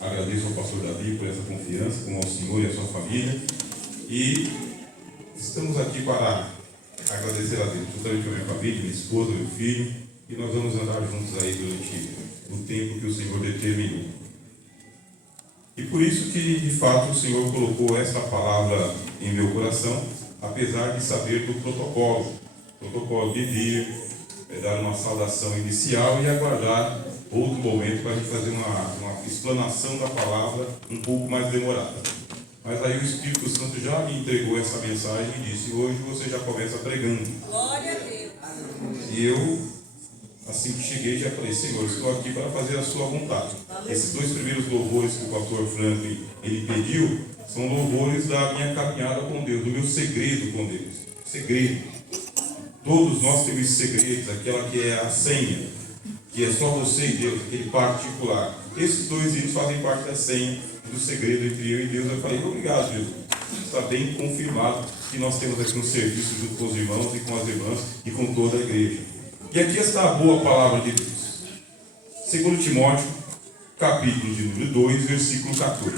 Agradeço ao pastor Davi por essa confiança, como ao senhor e à sua família. E estamos aqui para agradecer a Deus, justamente a minha família, minha esposa, meu filho, e nós vamos andar juntos aí durante o tempo que o Senhor determinou. E por isso que, de fato, o Senhor colocou esta palavra em meu coração, apesar de saber do protocolo de vir, dar uma saudação inicial e aguardar outro momento para a gente fazer uma explanação da palavra um pouco mais demorada. Mas aí o Espírito Santo já me entregou essa mensagem e disse: hoje você já começa pregando. Glória a Deus. E eu, assim que cheguei, já falei: Senhor, estou aqui para fazer a sua vontade. Esses 2 primeiros louvores que o pastor Franklin ele pediu são louvores da minha caminhada com Deus, do meu segredo com Deus. Segredo. Todos nós temos segredos, aquela que é a senha, que é só você e Deus, aquele particular. Esses 2 hinos fazem parte da senha do segredo entre eu e Deus. Eu falei: obrigado, Jesus. Está bem confirmado que nós temos aqui um serviço junto com os irmãos e com as irmãs e com toda a igreja. E aqui está a boa palavra de Deus. 2 Timóteo, capítulo de número 2, versículo 14.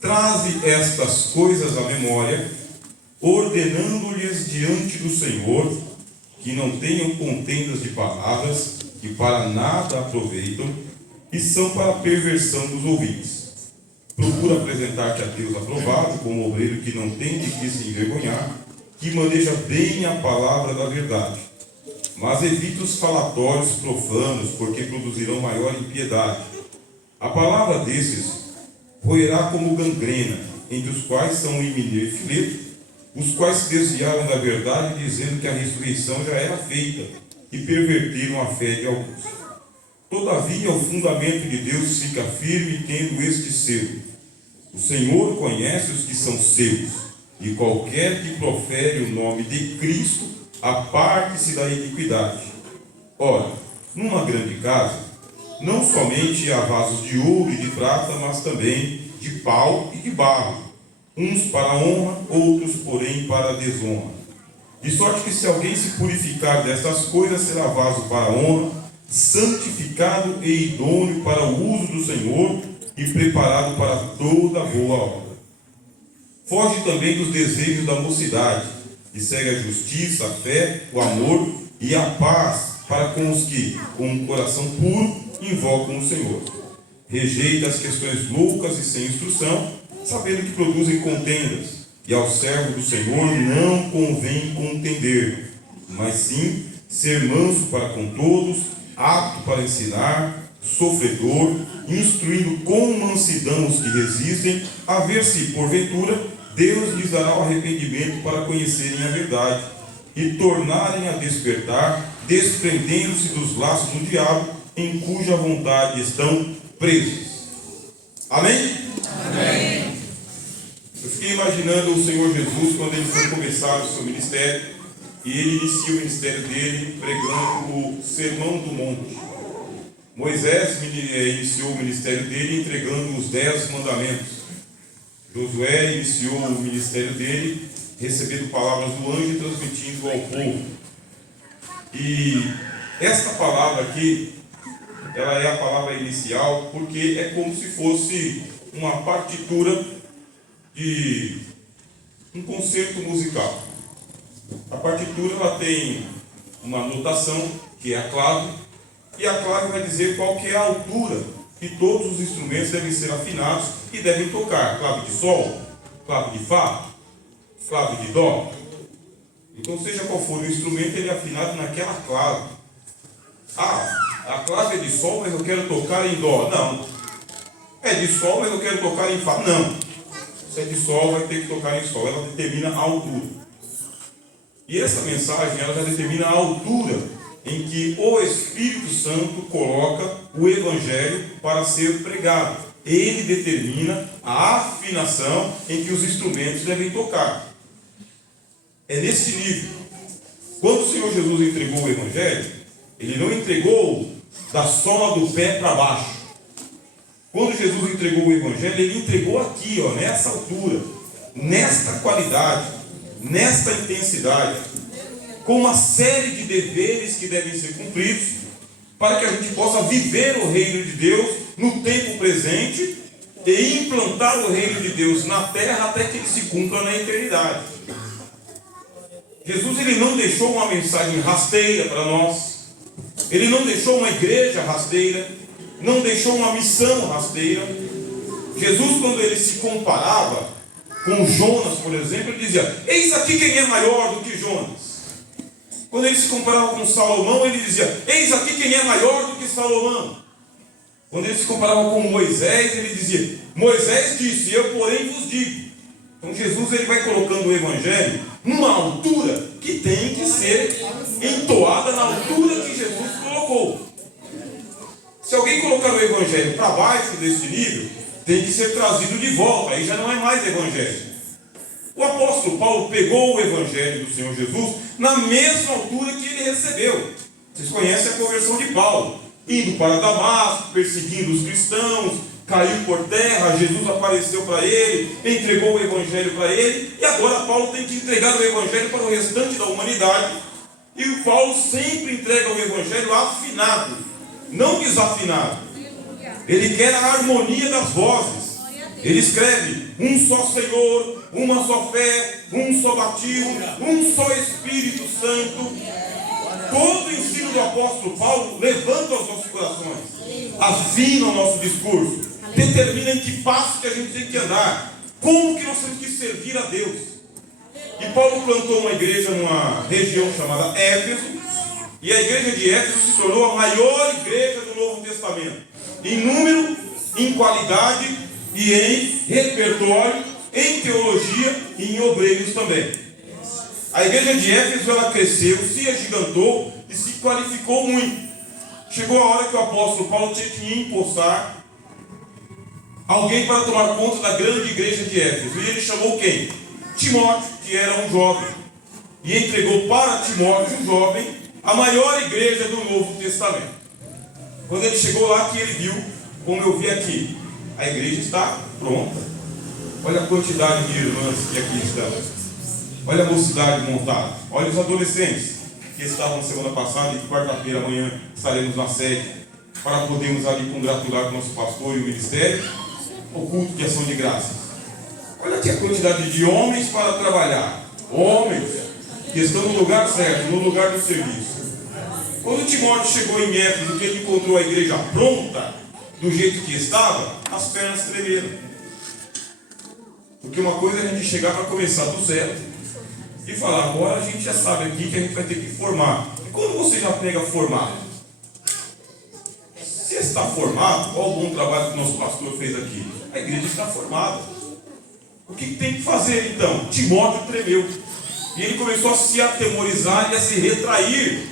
Traze estas coisas à memória, ordenando-lhes diante do Senhor, que não tenham contendas de palavras, que para nada aproveitam, e são para a perversão dos ouvintes. Procura apresentar-te a Deus aprovado, como obreiro que não tem de que se envergonhar, que maneja bem a palavra da verdade. Mas evita os falatórios profanos, porque produzirão maior impiedade. A palavra desses roerá como gangrena, entre os quais são Himeneio e Fileto, os quais se desviaram da verdade, dizendo que a ressurreição já era feita, e perverteram a fé de alguns. Todavia, o fundamento de Deus fica firme, tendo este selo: o Senhor conhece os que são seus, e qualquer que profere o nome de Cristo, aparte-se da iniquidade. Ora, numa grande casa, não somente há vasos de ouro e de prata, mas também de pau e de barro, uns para a honra, outros, porém, para a desonra. De sorte que, se alguém se purificar destas coisas, será vaso para a honra, santificado e idôneo para o uso do Senhor e preparado para toda boa obra. Foge também dos desejos da mocidade, e segue a justiça, a fé, o amor e a paz para com os que, com um coração puro, invocam o Senhor. Rejeita as questões loucas e sem instrução, sabendo que produzem contendas, e ao servo do Senhor não convém contender, mas sim ser manso para com todos, apto para ensinar, sofredor, instruindo com mansidão os que resistem, a ver se, porventura, Deus lhes dará o arrependimento para conhecerem a verdade e tornarem a despertar, desprendendo-se dos laços do diabo, em cuja vontade estão presos. Amém? Amém. Eu fiquei imaginando o Senhor Jesus quando ele foi começar o seu ministério, e ele inicia o ministério dele pregando o Sermão do Monte. Moisés iniciou o ministério dele entregando os 10 mandamentos. Josué iniciou o ministério dele recebendo palavras do anjo e transmitindo ao povo. E esta palavra aqui, ela é a palavra inicial, porque é como se fosse uma partitura de um concerto musical. A partitura ela tem uma notação, que é a clave, e a clave vai dizer qual que é a altura que todos os instrumentos devem ser afinados e devem tocar. Clave de sol, clave de fá, clave de dó. Então, seja qual for o instrumento, ele é afinado naquela clave. A clave é de sol, mas eu quero tocar em dó. Não. É de sol, mas eu quero tocar em fá. Não. Se é de sol, vai ter que tocar em sol. Ela determina a altura. E essa mensagem, ela já determina a altura em que o Espírito Santo coloca o Evangelho para ser pregado. Ele determina a afinação em que os instrumentos devem tocar. É nesse nível. Quando o Senhor Jesus entregou o Evangelho, ele não entregou da sola do pé para baixo. Quando Jesus entregou o Evangelho, ele entregou aqui, nessa altura, nesta qualidade, nesta intensidade, com uma série de deveres que devem ser cumpridos, para que a gente possa viver o reino de Deus no tempo presente e implantar o reino de Deus na terra até que ele se cumpra na eternidade. Jesus, ele não deixou uma mensagem rasteira para nós. Ele não deixou uma igreja rasteira, não deixou uma missão rasteira. Jesus, quando ele se comparava com Jonas, por exemplo, ele dizia: eis aqui quem é maior do que Jonas. Quando ele se comparava com Salomão, ele dizia: eis aqui quem é maior do que Salomão. Quando ele se comparava com Moisés, ele dizia: Moisés disse, eu porém vos digo. Então Jesus, ele vai colocando o evangelho numa altura que tem que ser entoada na altura que Jesus colocou. Se alguém colocar o evangelho para baixo desse nível, tem que ser trazido de volta, aí já não é mais evangelho. O apóstolo Paulo pegou o evangelho do Senhor Jesus na mesma altura que ele recebeu. Vocês conhecem a conversão de Paulo, indo para Damasco, perseguindo os cristãos, caiu por terra, Jesus apareceu para ele, entregou o evangelho para ele, e agora Paulo tem que entregar o evangelho para o restante da humanidade. E o Paulo sempre entrega o evangelho afinado, não desafinado. Ele quer a harmonia das vozes. Ele escreve: um só Senhor, uma só fé, um só batismo, um só Espírito Santo. Todo o ensino do apóstolo Paulo levanta os nossos corações, afina o nosso discurso, determina em que passo que a gente tem que andar, como que nós temos que servir a Deus. E Paulo plantou uma igreja numa região chamada Éfeso, e a igreja de Éfeso se tornou a maior igreja do Novo Testamento, em número, em qualidade e em repertório, em teologia e em obreiros também. A igreja de Éfeso, ela cresceu, se agigantou e se qualificou muito. Chegou a hora que o apóstolo Paulo tinha que empossar alguém para tomar conta da grande igreja de Éfeso. E ele chamou quem? Timóteo, que era um jovem. E entregou para Timóteo, um jovem, a maior igreja do Novo Testamento. Quando ele chegou lá, que ele viu, como eu vi aqui, a igreja está pronta. Olha a quantidade de irmãs que aqui estão. Olha a mocidade montada. Olha os adolescentes que estavam semana passada, e de quarta-feira amanhã estaremos na sede para podermos ali congratular com o nosso pastor e o ministério, o culto de ação de graças. Olha aqui a quantidade de homens para trabalhar. Homens que estão no lugar certo, no lugar do serviço. Quando Timóteo chegou em Éfeso, que ele encontrou a igreja pronta, do jeito que estava, as pernas tremeram. Porque uma coisa é a gente chegar para começar do zero e falar: agora a gente já sabe aqui que a gente vai ter que formar. E quando você já pega formado? Se está formado, olha o bom trabalho que o nosso pastor fez aqui. A igreja está formada. O que tem que fazer então? Timóteo tremeu. E ele começou a se atemorizar e a se retrair.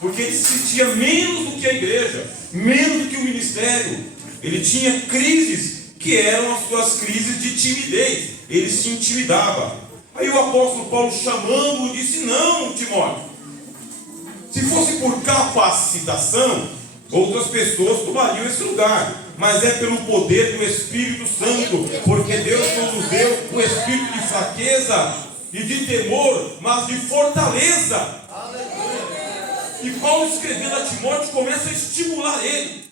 Porque ele se sentia menos do que a igreja, menos do que o ministério. Ele tinha crises que eram as suas crises de timidez. Ele se intimidava. Aí o apóstolo Paulo, chamando-o, disse: não, Timóteo, se fosse por capacitação, outras pessoas tomariam esse lugar, mas é pelo poder do Espírito Santo, porque Deus não nos deu o espírito de fraqueza e de temor, mas de fortaleza. E Paulo, escrevendo a Timóteo, começa a estimular ele.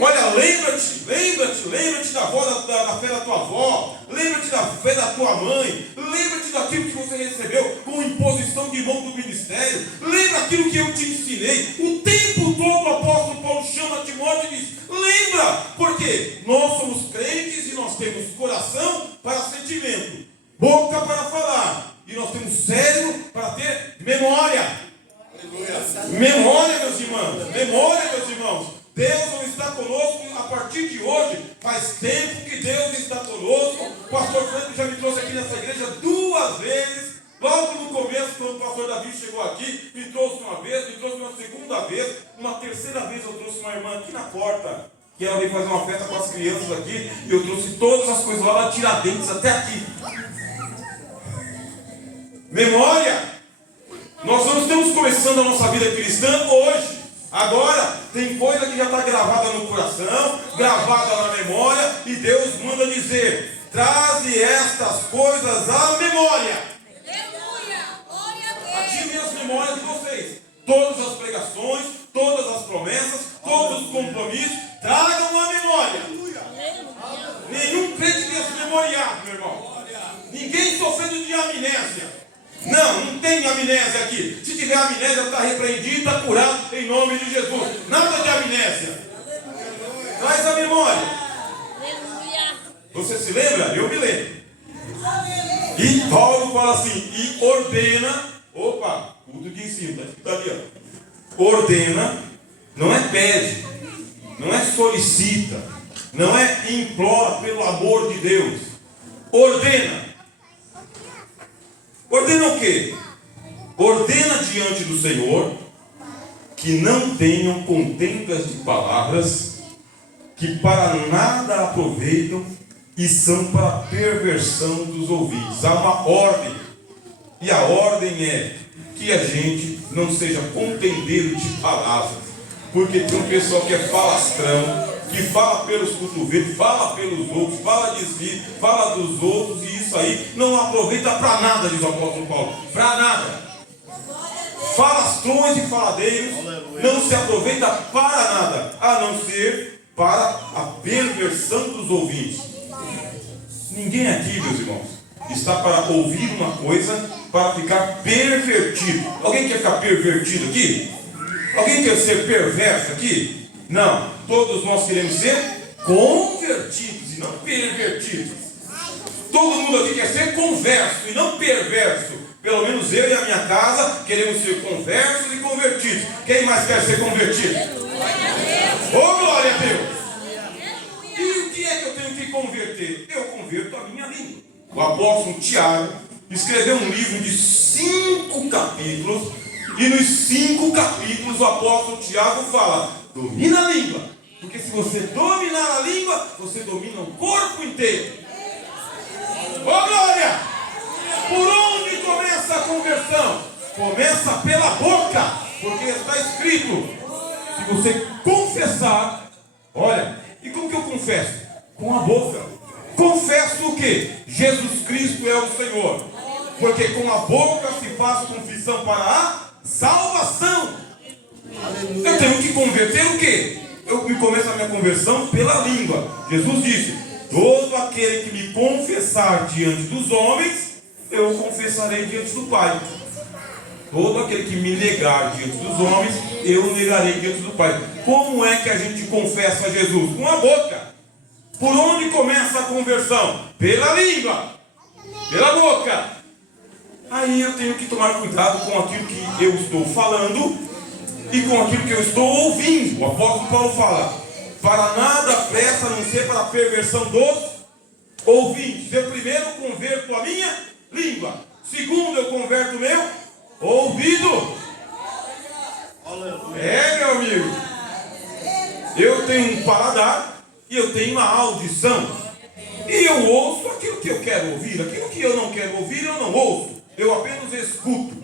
Olha, lembrate da fé da tua avó, lembrate da fé da tua mãe, lembrate daquilo que você recebeu com imposição de mão do ministério, lembra aquilo que eu te ensinei. O tempo todo o apóstolo Paulo chama Timóteo e diz: lembra, porque nós somos crentes e nós temos coração para sentimento, boca para falar, e nós temos cérebro para ter memória. Memória, meus irmãos, memória, meus irmãos. Deus não está conosco a partir de hoje. Faz tempo que Deus está conosco. O pastor Franco já me trouxe aqui nessa igreja 2 vezes. Logo no começo, quando o pastor Davi chegou aqui, me trouxe uma vez, me trouxe uma segunda vez, uma terceira vez eu trouxe uma irmã aqui na porta, que ela veio fazer uma festa com as crianças aqui, e eu trouxe todas as coisas lá da Tiradentes até aqui. Memória. Nós não estamos começando a nossa vida cristã hoje. Agora, tem coisa que já está gravada no coração, gravada na memória, e Deus manda dizer: traze estas coisas à memória. Ativem as memórias de vocês. Todas as pregações, todas as promessas, todos os compromissos, Tragam uma memória. Nenhum crente desmemoriado, meu irmão. Ninguém sofrendo de amnésia. Não tem amnésia aqui. Se tiver amnésia, está repreendido, está curado em nome de Jesus. Nada de amnésia. Traz a memória. Você se lembra? Eu me lembro. E Paulo fala assim, e ordena. Opa, culto de ensino, está ali, ó. Ordena, não é pede, não é solicita, não é implora pelo amor de Deus. Ordena. Ordena o quê? Ordena diante do Senhor que não tenham contendas de palavras que para nada aproveitam e são para perversão dos ouvidos. Há uma ordem, e a ordem é que a gente não seja contendeiro de palavras, porque tem um pessoal que é falastrão, que fala pelos cotovelos, fala pelos outros, fala de si, fala dos outros, e isso aí não aproveita para nada, diz o apóstolo Paulo, para nada. Falastrões e faladeiros não se aproveita para nada, a não ser para a perversão dos ouvintes. Ninguém aqui, meus irmãos, está para ouvir uma coisa para ficar pervertido. Alguém quer ficar pervertido aqui? Alguém quer ser perverso aqui? Não, todos nós queremos ser convertidos e não pervertidos. Todo mundo aqui quer ser converso e não perverso. Pelo menos eu e a minha casa queremos ser conversos e convertidos. Quem mais quer ser convertido? Oh, glória a Deus! E o que é que eu tenho que converter? Eu converto a minha língua. O apóstolo Tiago escreveu um livro de 5 capítulos. E nos 5 capítulos o apóstolo Tiago fala: domina a língua. Porque se você dominar a língua, você domina o corpo inteiro. Oh, glória! Por onde começa a conversão? Começa pela boca. Porque está escrito: se você confessar, olha, e como que eu confesso? Com a boca. Confesso o quê? Jesus Cristo é o Senhor. Porque com a boca se faz confissão para a salvação. Eu tenho que converter o quê? Eu começo a minha conversão pela língua. Jesus disse: todo aquele que me confessar diante dos homens, eu confessarei diante do Pai. Todo aquele que me negar diante dos homens, eu negarei diante do Pai. Como é que a gente confessa a Jesus? Com a boca. Por onde começa a conversão? Pela língua. Pela boca. Aí eu tenho que tomar cuidado com aquilo que eu estou falando e com aquilo que eu estou ouvindo. O apóstolo Paulo fala: para nada presta a não ser para a perversão dos ouvintes. Eu primeiro converto a minha língua. Segundo, eu converto o meu ouvido. É, meu amigo. Eu tenho um paladar e eu tenho uma audição. E eu ouço aquilo que eu quero ouvir. Aquilo que eu não quero ouvir, eu não ouço. Eu apenas escuto.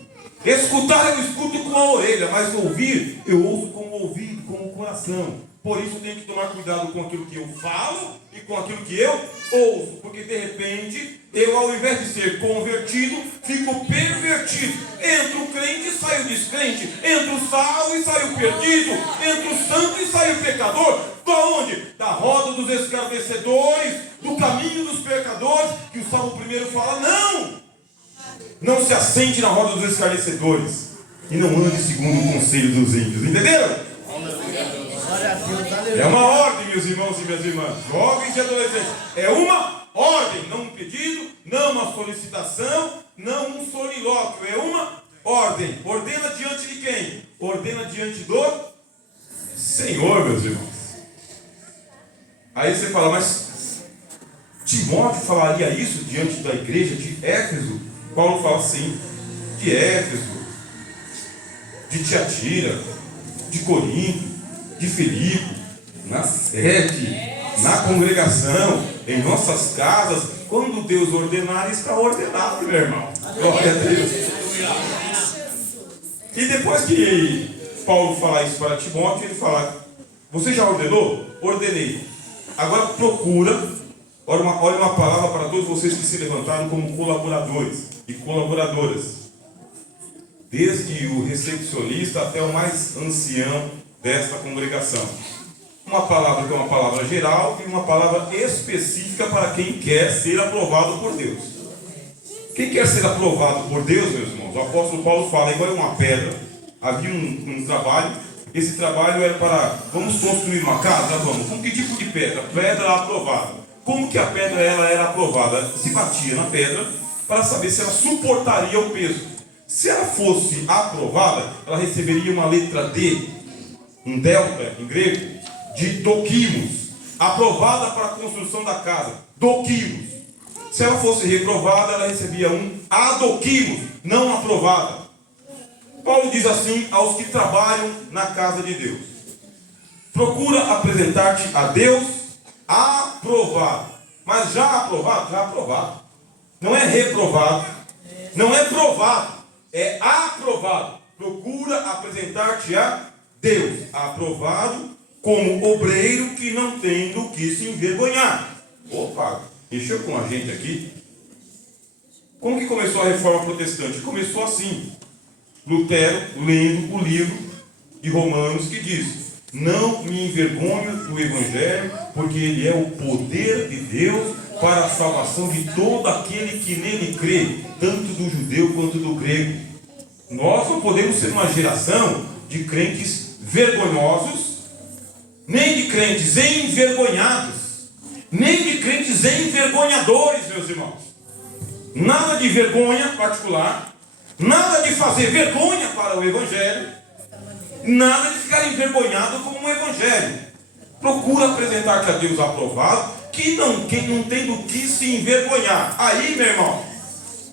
Escutar eu escuto com a orelha, mas ouvir eu ouço com o ouvido, com o coração. Por isso eu tenho que tomar cuidado com aquilo que eu falo e com aquilo que eu ouço. Porque de repente, eu ao invés de ser convertido, fico pervertido. Entra o crente e sai o descrente. Entra o salvo e sai o perdido. Entra o santo e sai o pecador. Da onde? Da roda dos escarnecedores, do caminho dos pecadores, que o Salmo 1 fala: não se assente na roda dos escarnecedores e não ande segundo o conselho dos ímpios. Entenderam? É uma ordem, meus irmãos e minhas irmãs, jovens e adolescentes. É uma ordem, não um pedido, não uma solicitação, não um solilóquio. É uma ordem. Ordena diante de quem? Ordena diante do Senhor, meus irmãos. Aí você fala: mas Timóteo falaria isso diante da igreja de Éfeso? Paulo fala assim: de Éfeso, de Tiatira, de Corinto, de Filipe, na sede, na congregação, em nossas casas. Quando Deus ordenar, está ordenado, meu irmão. Glória a Deus. E depois que Paulo fala isso para Timóteo, ele fala: você já ordenou? Ordenei. Agora procura. Olha uma palavra para todos vocês que se levantaram como colaboradores e colaboradoras. Desde o recepcionista até o mais ancião desta congregação. uma palavra que é uma palavra geral e uma palavra específica para quem quer ser aprovado por Deus. Quem quer ser aprovado por Deus, meus irmãos, o apóstolo Paulo fala, igual uma pedra. Havia um trabalho, esse trabalho era para, vamos construir uma casa? Vamos. Com que tipo de pedra? Pedra aprovada. Como que a pedra ela era aprovada? Se batia na pedra para saber se ela suportaria o peso. Se ela fosse aprovada, ela receberia uma letra D, um delta em grego, de dokimos, aprovada para a construção da casa, dokimos. Se ela fosse reprovada, ela recebia um adokimos, não aprovada. Paulo diz assim aos que trabalham na casa de Deus: procura apresentar-te a Deus aprovado. Mas já aprovado? Já aprovado. Não é reprovado, não é provado, é aprovado. Procura apresentar-te a Deus aprovado, como obreiro que não tem do que se envergonhar. Opa, mexeu com a gente aqui. Como que começou a reforma protestante? Começou assim. Lutero lendo o livro de Romanos que diz: não me envergonho do Evangelho, porque ele é o poder de Deus para a salvação de todo aquele que nele crê, tanto do judeu quanto do grego. Nós não podemos ser uma geração de crentes vergonhosos, nem de crentes envergonhados, nem de crentes envergonhadores, meus irmãos. Nada de vergonha particular, nada de fazer vergonha para o Evangelho, nada de ficar envergonhado com o Evangelho. Procura apresentar-te a Deus aprovado, quem não tem do que se envergonhar. Aí, meu irmão,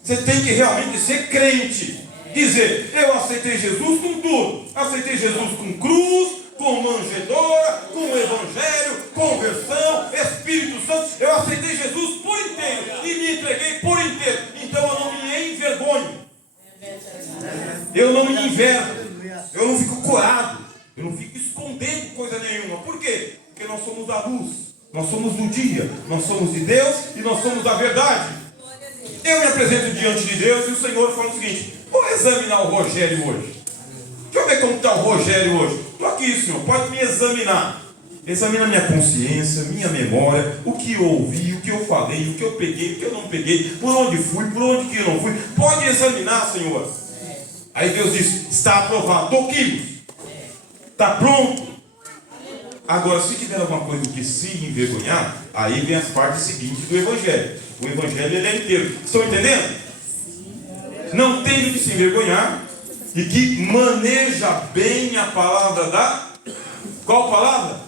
você tem que realmente ser crente. Dizer: eu aceitei Jesus com tudo. Aceitei Jesus com cruz, com manjedoura, com evangelho, conversão, Espírito Santo. Eu aceitei Jesus por inteiro e me entreguei por inteiro. Então eu não me envergonho, eu não me envergo, eu não fico corado, eu não fico escondendo coisa nenhuma. Por quê? Porque nós somos da luz, nós somos do dia, nós somos de Deus e nós somos da verdade. Eu me apresento diante de Deus e o Senhor fala o seguinte: vou examinar o Rogério hoje. Deixa eu ver como está o Rogério hoje. Estou aqui, Senhor, pode me examinar. Examina minha consciência, minha memória, o que eu ouvi, o que eu falei, o que eu peguei, o que eu não peguei, por onde fui, por onde que eu não fui. Pode examinar, Senhor. Aí Deus diz: está aprovado, toquinho, está pronto. Agora, se tiver alguma coisa que se envergonhar, aí vem as partes seguintes do Evangelho. O Evangelho ele é inteiro. Estão entendendo? Não tem que se envergonhar e que maneja bem a palavra da... Qual palavra?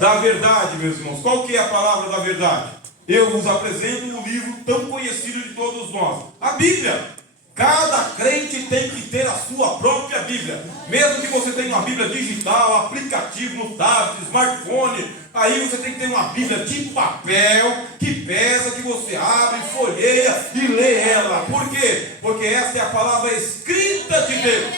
Da verdade, meus irmãos. Qual que é a palavra da verdade? Eu vos apresento um livro tão conhecido de todos nós, a Bíblia. Cada crente tem que ter a sua própria Bíblia. Mesmo que você tenha uma Bíblia digital, aplicativo no tablet, smartphone, aí você tem que ter uma Bíblia de papel, que pesa, que você abre, folheia e lê ela. Por quê? Porque essa é a palavra escrita de Deus.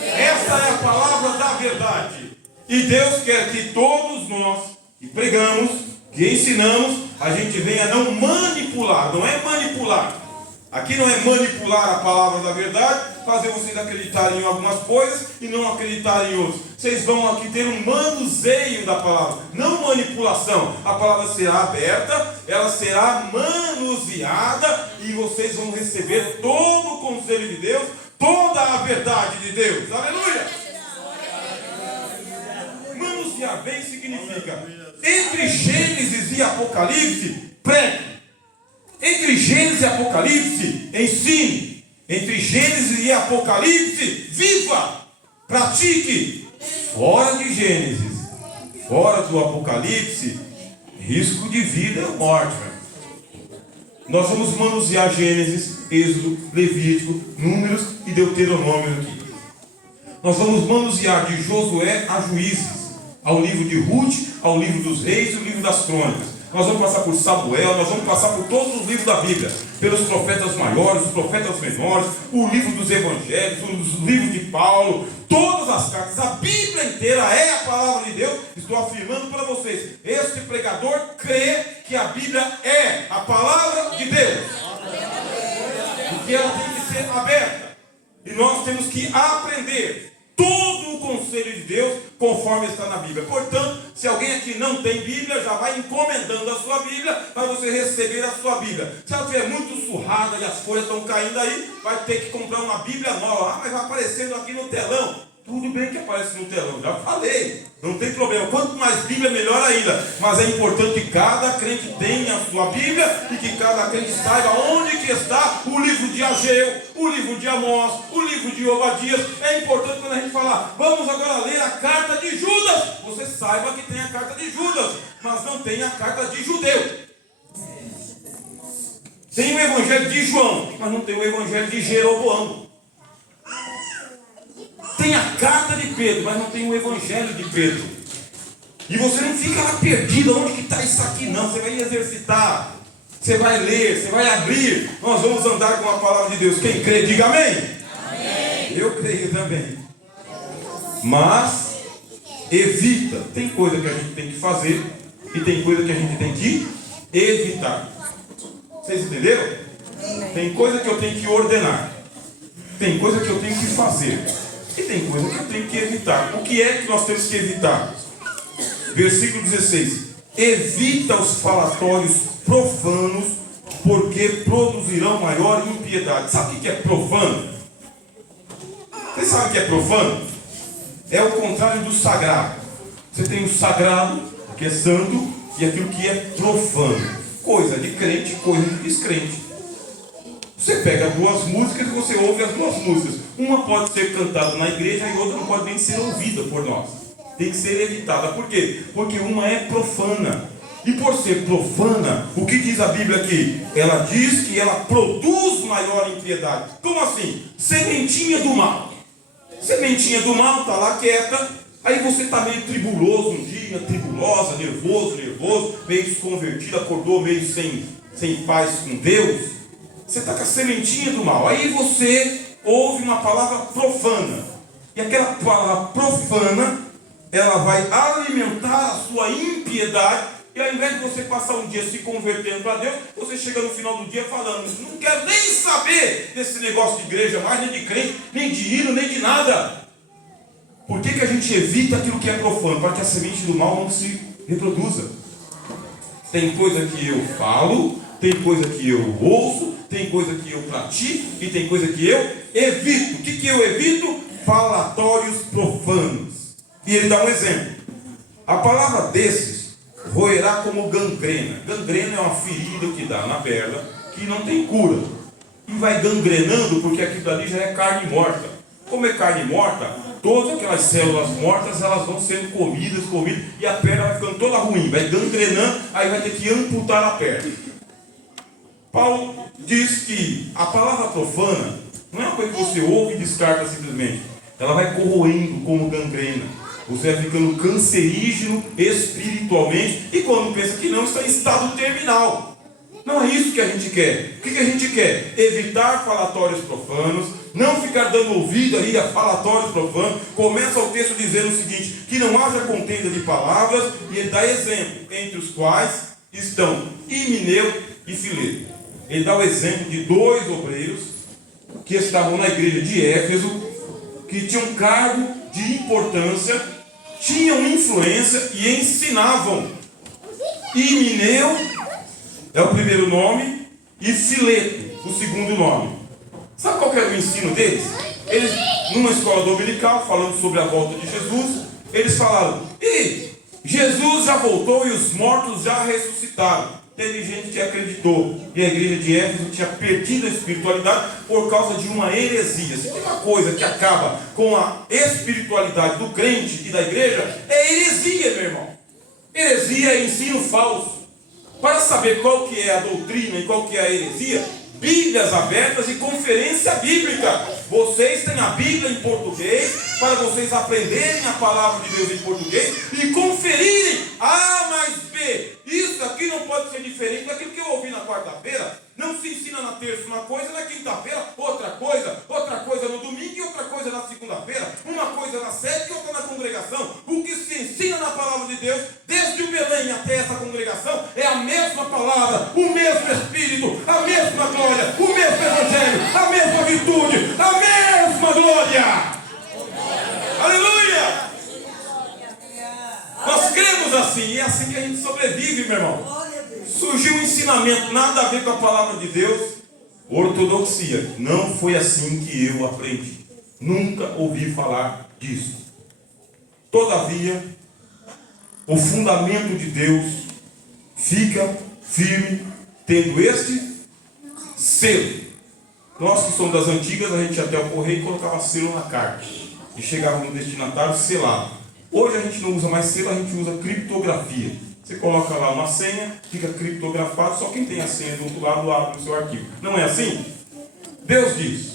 Essa é a palavra da verdade. E Deus quer que todos nós que pregamos, que ensinamos, a gente venha não manipular. Não é manipular. Aqui não é manipular a palavra da verdade, fazer vocês acreditarem em algumas coisas e não acreditarem em outras. Vocês vão aqui ter um manuseio da palavra, não manipulação. A palavra será aberta, ela será manuseada e vocês vão receber todo o conselho de Deus, toda a verdade de Deus. Aleluia! Manusear bem significa, entre Gênesis e Apocalipse, pregue. Entre Gênesis e Apocalipse, ensine. Entre Gênesis e Apocalipse, viva, pratique. Fora de Gênesis, fora do Apocalipse, risco de vida e morte. Nós vamos manusear Gênesis, Êxodo, Levítico, Números e Deuteronômio aqui. Nós vamos manusear de Josué a Juízes, ao livro de Ruth, ao livro dos Reis e ao livro das Crônicas. Nós vamos passar por Samuel, nós vamos passar por todos os livros da Bíblia, pelos profetas maiores, os profetas menores, o livro dos evangelhos, os livros de Paulo, todas as cartas, a Bíblia inteira é a palavra de Deus. Estou afirmando para vocês, este pregador crê que a Bíblia é a palavra de Deus, porque ela tem que ser aberta, e nós temos que aprender todo o conselho de Deus conforme está na Bíblia. Portanto, que não tem Bíblia, já vai encomendando a sua Bíblia para você receber a sua Bíblia. Se ela estiver muito surrada e as folhas estão caindo aí, vai ter que comprar uma Bíblia nova. Ah, mas vai aparecendo aqui no telão. Tudo bem que aparece no telão, já falei, não tem problema. Quanto mais Bíblia, melhor ainda. Mas é importante que cada crente tenha a sua Bíblia e que cada crente saiba onde que está o livro de Ageu, o livro de Amós, o livro de Obadias. É importante quando a gente falar, vamos agora ler a carta de Judas, você saiba que tem a carta de Judas, mas não tem a carta de Judeu. Tem o evangelho de João, mas não tem o evangelho de Jeroboão. Tem a carta de Pedro, mas não tem o evangelho de Pedro. E você não fica lá perdido, onde que está isso aqui? Não, você vai exercitar, você vai ler, você vai abrir. Nós vamos andar com a palavra de Deus. Quem crê, diga amém. Amém. Eu creio também. Mas evita. Tem coisa que a gente tem que fazer e tem coisa que a gente tem que evitar. Vocês entenderam? Tem coisa que eu tenho que ordenar, tem coisa que eu tenho que fazer e tem coisa que eu tenho que evitar. O que é que nós temos que evitar? Versículo 16: evita os falatórios profanos, porque produzirão maior impiedade. Sabe o que é profano? Vocês sabem o que é profano? É o contrário do sagrado. Você tem o sagrado, que é santo, e aquilo que é profano. Coisa de crente, coisa de descrente. Você pega duas músicas e você ouve as duas músicas. Uma pode ser cantada na igreja e outra não pode nem ser ouvida por nós. Tem que ser evitada. Por quê? Porque uma é profana. E por ser profana, o que diz a Bíblia aqui? Ela diz que ela produz maior impiedade. Como assim? Sementinha do mal. Sementinha do mal está lá quieta. Aí você está meio tribuloso um dia, tribulosa, nervoso, meio desconvertido, acordou meio sem paz com Deus. Você está com a sementinha do mal. Aí você ouve uma palavra profana. E aquela palavra profana, ela vai alimentar a sua impiedade. E ao invés de você passar um dia se convertendo para Deus, você chega no final do dia falando, não quero nem saber desse negócio de igreja mais, nem de crente, nem de hino, nem de nada. Por que a gente evita aquilo que é profano? Para que a semente do mal não se reproduza. Tem coisa que eu falo, tem coisa que eu ouço, tem coisa que eu pratico e tem coisa que eu evito. O que eu evito? Falatórios profanos. E ele dá um exemplo. A palavra desses roerá como gangrena. Gangrena é uma ferida que dá na perna, que não tem cura. E vai gangrenando porque aquilo dali já é carne morta. Como é carne morta, todas aquelas células mortas, elas vão sendo comidas, e a perna vai ficando toda ruim, vai gangrenando, aí vai ter que amputar a perna. Paulo diz que a palavra profana não é uma coisa que você ouve e descarta simplesmente. Ela vai corroendo como gangrena. Você vai ficando cancerígeno espiritualmente, e quando pensa que não, está em estado terminal. Não é isso que a gente quer. O que a gente quer? Evitar falatórios profanos, não ficar dando ouvido aí a falatórios profanos. Começa o texto dizendo o seguinte, que não haja contenda de palavras, e ele dá exemplo, entre os quais estão Himeneu e Fileto. Ele dá o exemplo de dois obreiros que estavam na igreja de Éfeso, que tinham cargo de importância, tinham influência e ensinavam. Himeneu é o primeiro nome e Fileto, o segundo nome. Sabe qual que era o ensino deles? Eles, numa escola dominical, falando sobre a volta de Jesus, eles falaram, e Jesus já voltou e os mortos já ressuscitaram. Teve gente que acreditou, e a igreja de Éfeso tinha perdido a espiritualidade por causa de uma heresia. Se tem uma coisa que acaba com a espiritualidade do crente e da igreja, é heresia, meu irmão. Heresia é ensino falso. Para saber qual que é a doutrina e qual que é a heresia, Bíblias abertas e conferência bíblica. Vocês têm a Bíblia em português, para vocês aprenderem a palavra de Deus em português e conferirem A mais B. Isso aqui não pode ser diferente daquilo que eu ouvi na quarta-feira. Não se ensina na terça uma coisa, na quinta-feira outra coisa no domingo e outra coisa na segunda-feira, uma coisa na sede e outra na congregação. O que se ensina na palavra de Deus, desde o Belém até essa congregação, é a mesma palavra, o mesmo Espírito, a mesma glória, o mesmo Evangelho, a mesma virtude, a mesma glória. Aleluia! Nós cremos assim. assim, e é assim que a gente sobrevive, meu irmão. Glória a Deus. Surgiu um ensinamento, nada a ver com a palavra de Deus. Ortodoxia. Não foi assim que eu aprendi. Nunca ouvi falar disso. Todavia, o fundamento de Deus fica firme, tendo este selo. Nós que somos das antigas, a gente ia até o correio e colocava selo na carta. E chegava no destinatário selado. Hoje a gente não usa mais selo, a gente usa criptografia. Você coloca lá uma senha, fica criptografado, só quem tem a senha do outro lado abre o seu arquivo. Não é assim? Deus diz: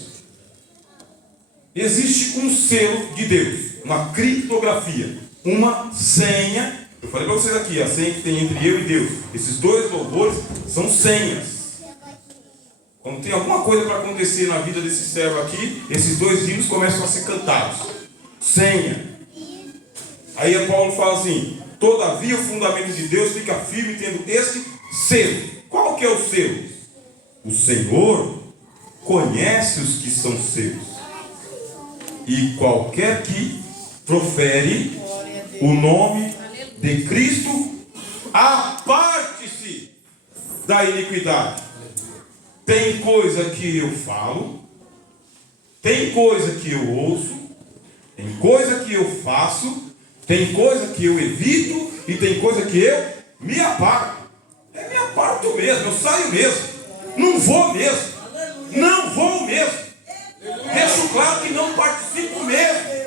existe um selo de Deus, uma criptografia, uma senha. Eu falei para vocês aqui, a senha que tem entre eu e Deus. Esses dois louvores são senhas. Quando tem alguma coisa para acontecer na vida desse servo aqui, esses dois hinos começam a ser cantados. Senha. Aí Paulo fala assim: todavia o fundamento de Deus fica firme tendo este selo. Qual que é o selo? O Senhor conhece os que são seus. E qualquer que profere o nome de Cristo, aparte-se da iniquidade. Tem coisa que eu falo, tem coisa que eu ouço, tem coisa que eu faço, tem coisa que eu evito e tem coisa que eu me aparto. Eu me aparto mesmo, eu saio mesmo, não vou mesmo, não vou mesmo. Deixo claro que não participo mesmo.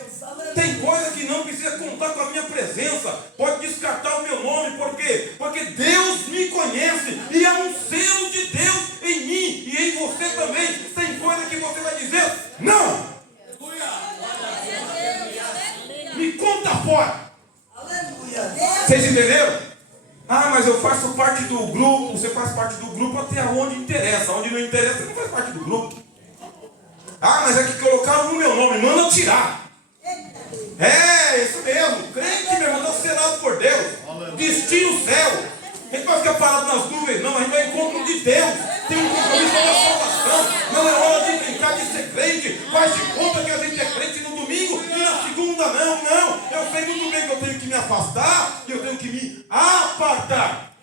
Tem coisa que não precisa contar com a minha presença. Pode descartar o meu nome. Por quê? Porque Deus me conhece. E há um selo de Deus em mim e em você também. Tem coisa que você vai dizer: não! Me conta fora. Vocês entenderam? Ah, mas eu faço parte do grupo. Você faz parte do grupo até onde interessa. Onde não interessa, você não faz parte do grupo. Ah, mas é que colocaram no meu nome. Manda tirar. É, isso mesmo. Crente, meu irmão, está selado por Deus. Destino o céu. A gente vai ficar parado nas nuvens, não. A gente vai ao encontro de Deus. Tem um compromisso com a salvação. Não é hora de brincar de ser crente. Faz de conta que a gente é crente no domingo e na segunda não, não. Eu sei muito bem que eu tenho que me afastar e eu tenho que me apartar.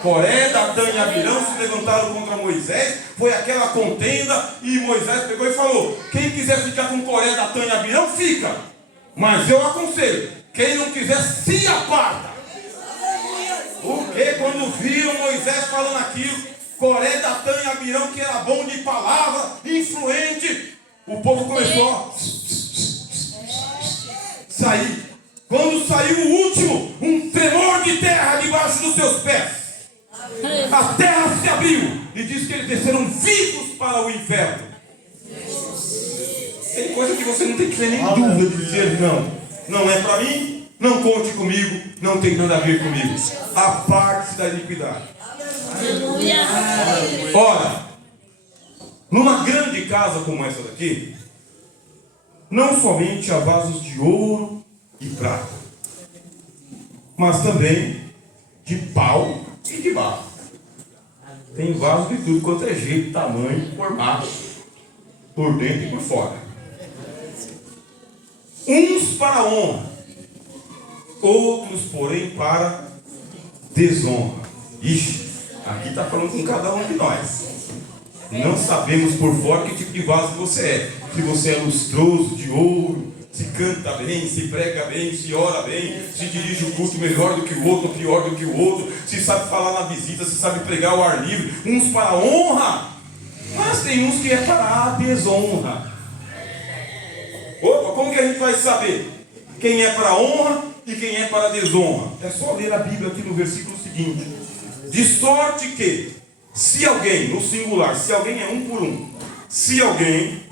Coré, Datã e Abirão se levantaram contra Moisés. Foi aquela contenda e Moisés pegou e falou: quem quiser ficar com Coré, Datã e Abirão, fica. Mas eu aconselho, quem não quiser, se aparta. Porque quando viram Moisés falando aquilo, Coré, Datã e Abirão, que era bom de palavra, influente, o povo começou a sair. Quando saiu o último, um tremor de terra debaixo dos seus pés. A terra se abriu e diz que eles desceram vivos para o inferno. Tem coisa que você não tem que ter nem dúvida de dizer não. Não é para mim, não conte comigo, não tem nada a ver comigo. A parte da iniquidade. Ora, numa grande casa como essa daqui, não somente há vasos de ouro e prata, mas também de pau e de barro. Tem vaso de tudo quanto é jeito, tamanho, formato, por dentro e por fora. Uns para honra, outros, porém, para desonra. Ixi, aqui está falando com cada um de nós. Não sabemos por fora que tipo de vaso você é. Se você é lustroso, de ouro, se canta bem, se prega bem, se ora bem, se dirige o culto melhor do que o outro, pior do que o outro, se sabe falar na visita, se sabe pregar ao ar livre. Uns para honra, mas tem uns que é para a desonra. Opa, como que a gente vai saber quem é para honra e quem é para desonra? É só ler a Bíblia aqui no versículo seguinte: de sorte que, se alguém, no singular, se alguém é um por um, se alguém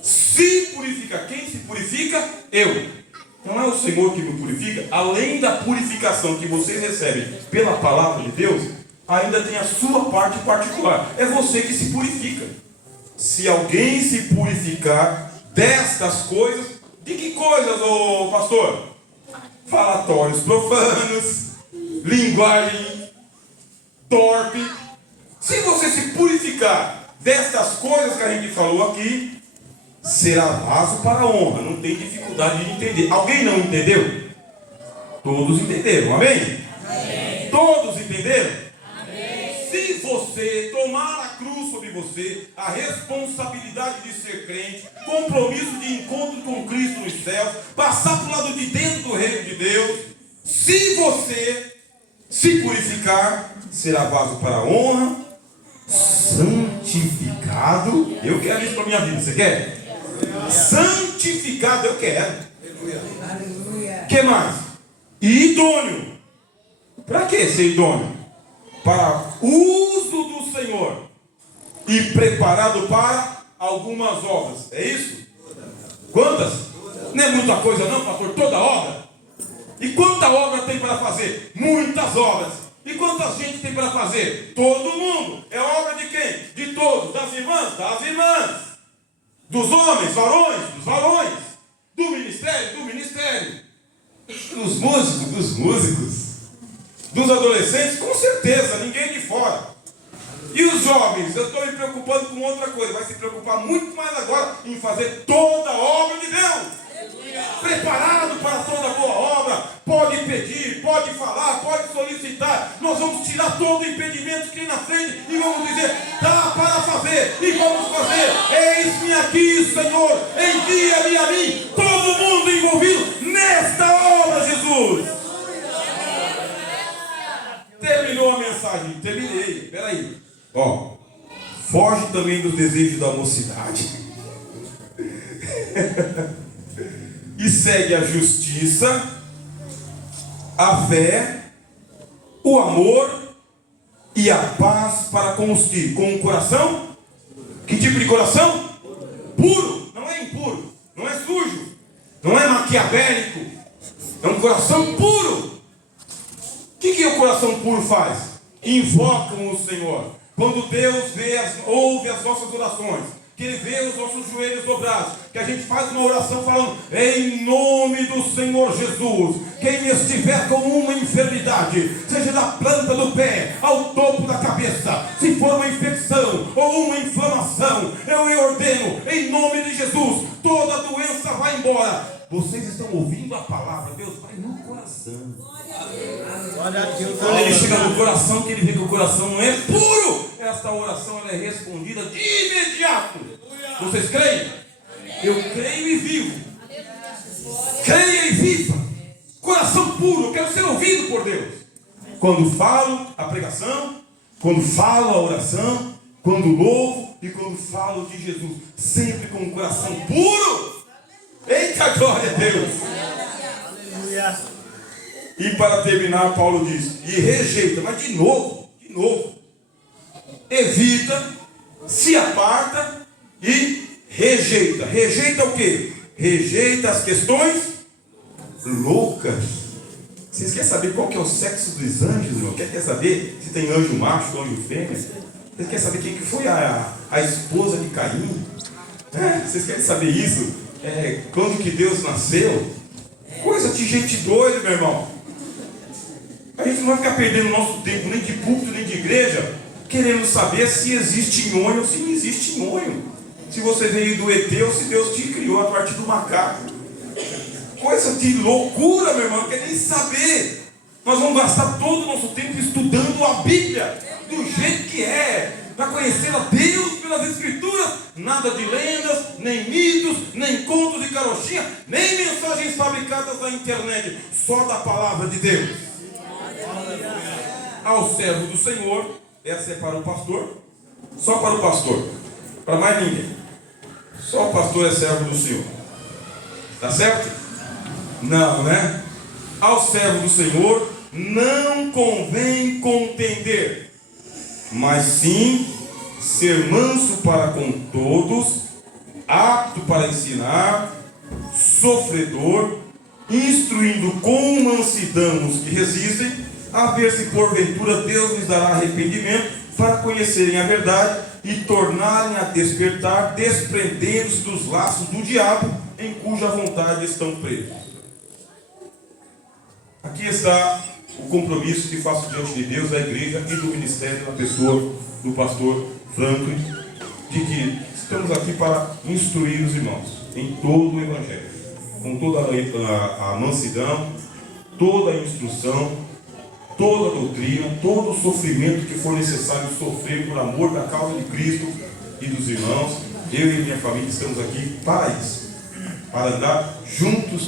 se purifica, quem se purifica? Eu. Não é o Senhor que me purifica? Além da purificação que vocês recebem pela palavra de Deus, ainda tem a sua parte particular. É você que se purifica. Se alguém se purificar destas coisas, de que coisas, ô pastor? Falatórios profanos, linguagem torpe. Se você se purificar destas coisas que a gente falou aqui, será vaso para a honra. Não tem dificuldade de entender. Alguém não entendeu? Todos entenderam, amém? Todos entenderam? Se você tomar a cruz sobre você, a responsabilidade de ser crente, compromisso de encontro com Cristo nos céus, passar para o lado de dentro do reino de Deus, se você se purificar, será vaso para a honra, santificado. Eu quero isso para a minha vida, você quer? Santificado, eu quero. O que mais? E idôneo. Para que ser idôneo? Para uso do Senhor e preparado para algumas obras. É isso? Quantas? Não é muita coisa não, pastor, toda obra. E quanta obra tem para fazer? Muitas obras. E quanta gente tem para fazer? Todo mundo. É obra de quem? De todos. Das irmãs? Das irmãs. Dos homens, varões? Dos varões. Do ministério? Do ministério. Dos músicos? Dos músicos. Dos adolescentes? Com certeza, ninguém de fora. E os jovens? Eu estou me preocupando com outra coisa. Vai se preocupar muito mais agora em fazer toda a obra de Deus. Preparado para toda boa obra. Pode pedir, pode falar, pode solicitar. Nós vamos tirar todo o impedimento que tem na frente e vamos dizer: dá para fazer e vamos fazer. Eis-me aqui, Senhor, envia-me a mim. Todo mundo envolvido nesta obra, Jesus. Terminou a mensagem? Terminei. Peraí. Ó, foge também dos desejos da mocidade. E segue a justiça, a fé, o amor e a paz para com os que? Com o coração? Que tipo de coração? Puro, não é impuro, não é sujo, não é maquiavélico, é um coração puro. O que o coração puro faz? Invocam o Senhor. Quando Deus ouve as nossas orações, que Ele vê os nossos joelhos dobrados, que a gente faz uma oração falando: em nome do Senhor Jesus, quem estiver com uma enfermidade, seja da planta do pé ao topo da cabeça, se for uma infecção ou uma inflamação, eu ordeno, em nome de Jesus, toda doença vai embora. Vocês estão ouvindo a palavra, Deus vai no coração. Quando Ele chega no coração, que Ele vê que o coração não é puro, esta oração ela é respondida de imediato. Vocês creem? Eu creio e vivo. Creia e viva. Coração puro, eu quero ser ouvido por Deus. Quando falo a pregação, quando falo a oração, quando louvo e quando falo de Jesus, sempre com o coração puro. Eita, glória a Deus! E para terminar, Paulo diz: e rejeita, mas de novo, evita, se aparta e rejeita. Rejeita o quê? Rejeita as questões loucas. Vocês querem saber qual que é o sexo dos anjos, irmão? Quer saber se tem anjo macho ou anjo fêmea? Vocês querem saber quem que foi a esposa de Caim? Vocês querem saber isso? Quando que Deus nasceu? Coisa de gente doida, meu irmão. A gente não vai ficar perdendo nosso tempo nem de púlpito, nem de igreja, querendo saber se existe nhonho ou se não existe nhonho. Se você veio do ET ou se Deus te criou a partir do macaco. Coisa de loucura, meu irmão, não quer nem saber. Nós vamos gastar todo o nosso tempo estudando a Bíblia do jeito que é, para conhecer a Deus pelas Escrituras. Nada de lendas, nem mitos, nem contos de carochinha, nem mensagens fabricadas na internet, só da palavra de Deus. Ao servo do Senhor, essa é para o pastor, só para o pastor, para mais ninguém. Só o pastor é servo do Senhor. Tá certo? Não, né? Ao servo do Senhor não convém contender, mas sim ser manso para com todos, apto para ensinar, sofredor, instruindo com mansidão os que resistem, a ver se porventura Deus lhes dará arrependimento, para conhecerem a verdade e tornarem a despertar, desprendendo-se dos laços do diabo, em cuja vontade estão presos. Aqui está o compromisso que faço diante de Deus, da igreja e do ministério, na pessoa do pastor Franklin, de que estamos aqui para instruir os irmãos em todo o evangelho, com toda a mansidão, toda a instrução, toda doutrina, todo o sofrimento que for necessário sofrer por amor da causa de Cristo e dos irmãos. Eu e minha família estamos aqui para isso, para andar junto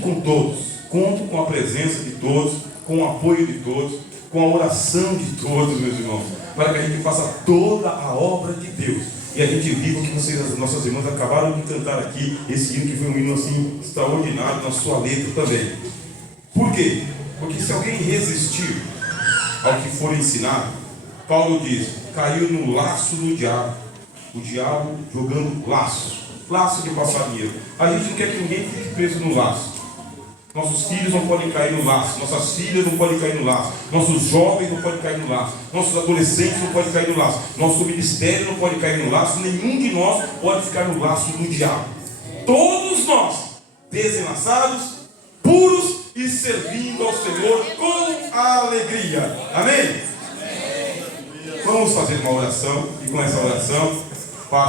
com todos. Conto com a presença de todos, com o apoio de todos, com a oração de todos, meus irmãos, para que a gente faça toda a obra de Deus e a gente viva o que vocês, as nossas irmãs, acabaram de cantar aqui, esse hino que foi um hino assim extraordinário na sua letra também. Por quê? Porque se alguém resistir ao que for ensinado, Paulo diz, caiu no laço do diabo. O diabo jogando laço de passarinheiro. A gente não quer que ninguém fique preso no laço. Nossos filhos não podem cair no laço, nossas filhas não podem cair no laço, nossos jovens não podem cair no laço, nossos adolescentes não podem cair no laço, nosso ministério não pode cair no laço, nenhum de nós pode ficar no laço do diabo. Todos nós, desenlaçados, puros e servindo ao Senhor com alegria. Amém? Vamos fazer uma oração, e com essa oração passo